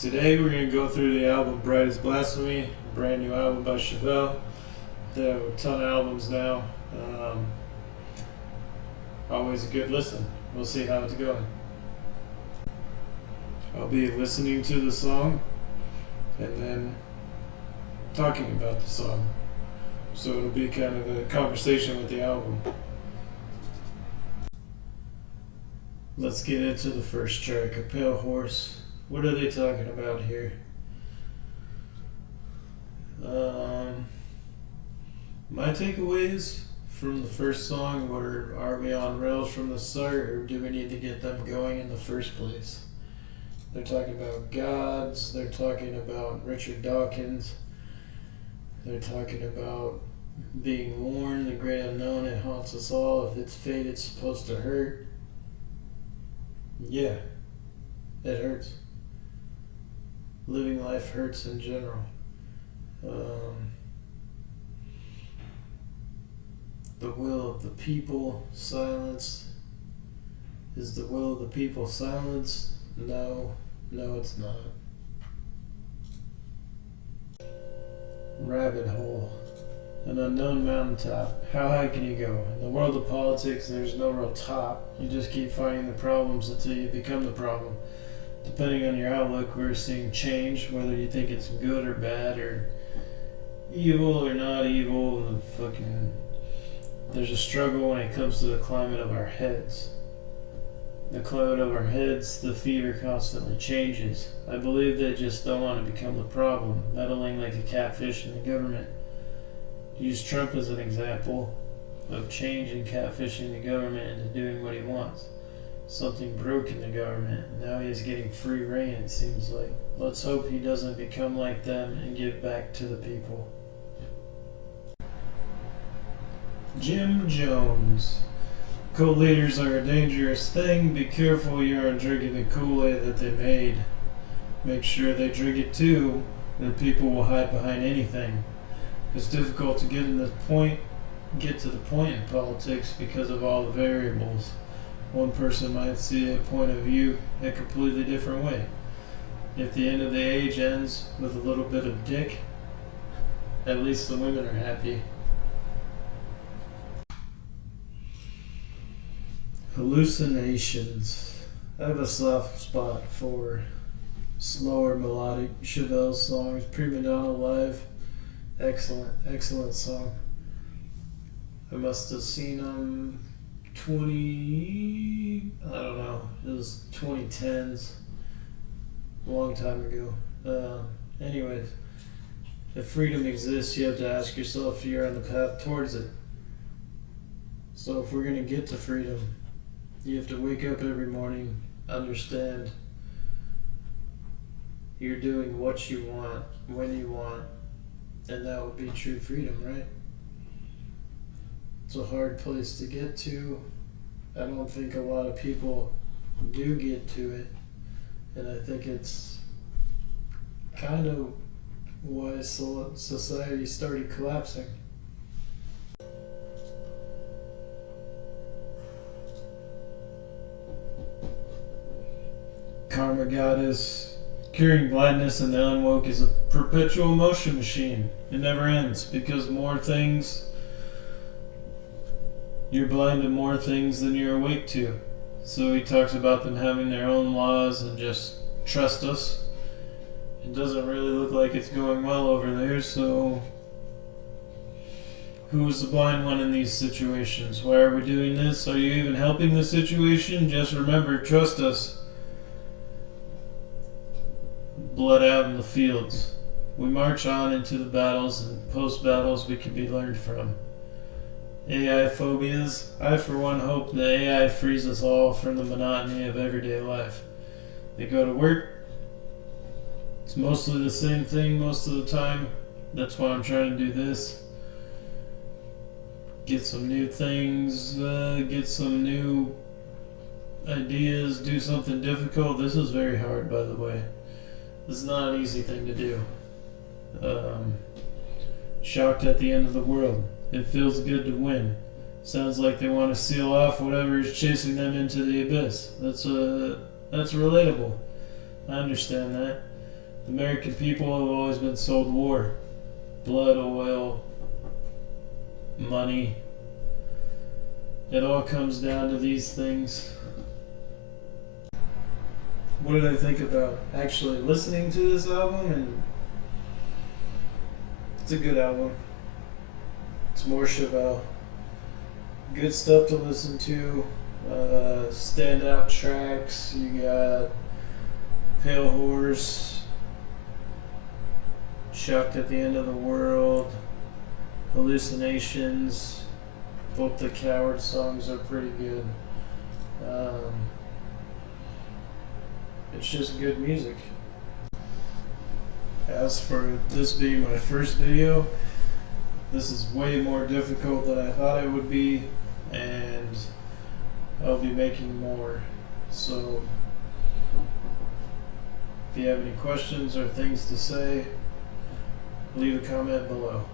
Today we're going to go through the album Bright as Blasphemy, a brand new album by Chevelle. They have a ton of albums now. Always a good listen. We'll see how it's going. I'll be listening to the song and then talking about the song. So it'll be kind of a conversation with the album. Let's get into the first track, A Pale Horse. What are they talking about here? My takeaways from the first song were, are we on rails from the start, or do we need to get them going in the first place? They're talking about gods, they're talking about Richard Dawkins, they're talking about being worn, the great unknown, it haunts us all, if it's fate it's supposed to hurt. Yeah, it hurts. Living life hurts in general. The will of the people silenced. Is the will of the people silenced? No, it's not. Rabbit hole. An unknown mountaintop. How high can you go? In the world of politics, there's no real top. You just keep finding the problems until you become the problem. Depending on your outlook, we're seeing change, whether you think it's good or bad or evil or not evil. There's a struggle when it comes to the climate of our heads. The climate of our heads, the fever constantly changes. I believe they just don't want to become the problem, meddling like a catfish in the government. Use Trump as an example of changing catfishing the government into doing what he wants. Something broke in the government. Now he's getting free reign, it seems like. Let's hope he doesn't become like them and give back to the people. Jim Jones. Cult leaders are a dangerous thing. Be careful you aren't drinking the Kool-Aid that they made. Make sure they drink it too, and people will hide behind anything. It's difficult to get to the point in politics because of all the variables. One person might see a point of view a completely different way. If the end of the age ends with a little bit of dick, at least the women are happy. Hallucinations. I have a soft spot for slower melodic Chevelle songs. Prima Donna Live. Excellent song. I must have seen them it was 2010s, a long time ago. Anyways, if freedom exists, you have to ask yourself if you're on the path towards it. So if we're going to get to freedom, you have to wake up every morning, understand you're doing what you want, when you want, and that would be true freedom, right? It's a hard place to get to. I don't think a lot of people do get to it, and I think it's kind of why society started collapsing. Karma Goddess. Curing blindness and the unwoke is a perpetual motion machine. It never ends because you're blind to more things than you're awake to. So he talks about them having their own laws and just trust us. It doesn't really look like it's going well over there, so who is the blind one in these situations? Why are we doing this? Are you even helping the situation? Just remember, trust us. Blood out in the fields. We march on into the battles, and post-battles we can be learned from. AI phobias. I for one hope the AI frees us all from the monotony of everyday life. They go to work. It's mostly the same thing most of the time. That's why I'm trying to do this. Get some new things, get some new ideas, do something difficult. This is very hard, by the way. This is not an easy thing to do. Shocked at the end of the world. It feels good to win. Sounds like they want to seal off whatever is chasing them into the abyss. That's relatable. I understand that. The American people have always been sold war. Blood, oil, money. It all comes down to these things. What did I think about actually listening to this album? And it's a good album. It's more Chevelle. Good stuff to listen to. Standout tracks. You got Pale Horse, Shocked at the End of the World, Hallucinations. Both the Coward songs are pretty good. It's just good music. As for this being my first video, this is way more difficult than I thought it would be, and I'll be making more. So if you have any questions or things to say, leave a comment below.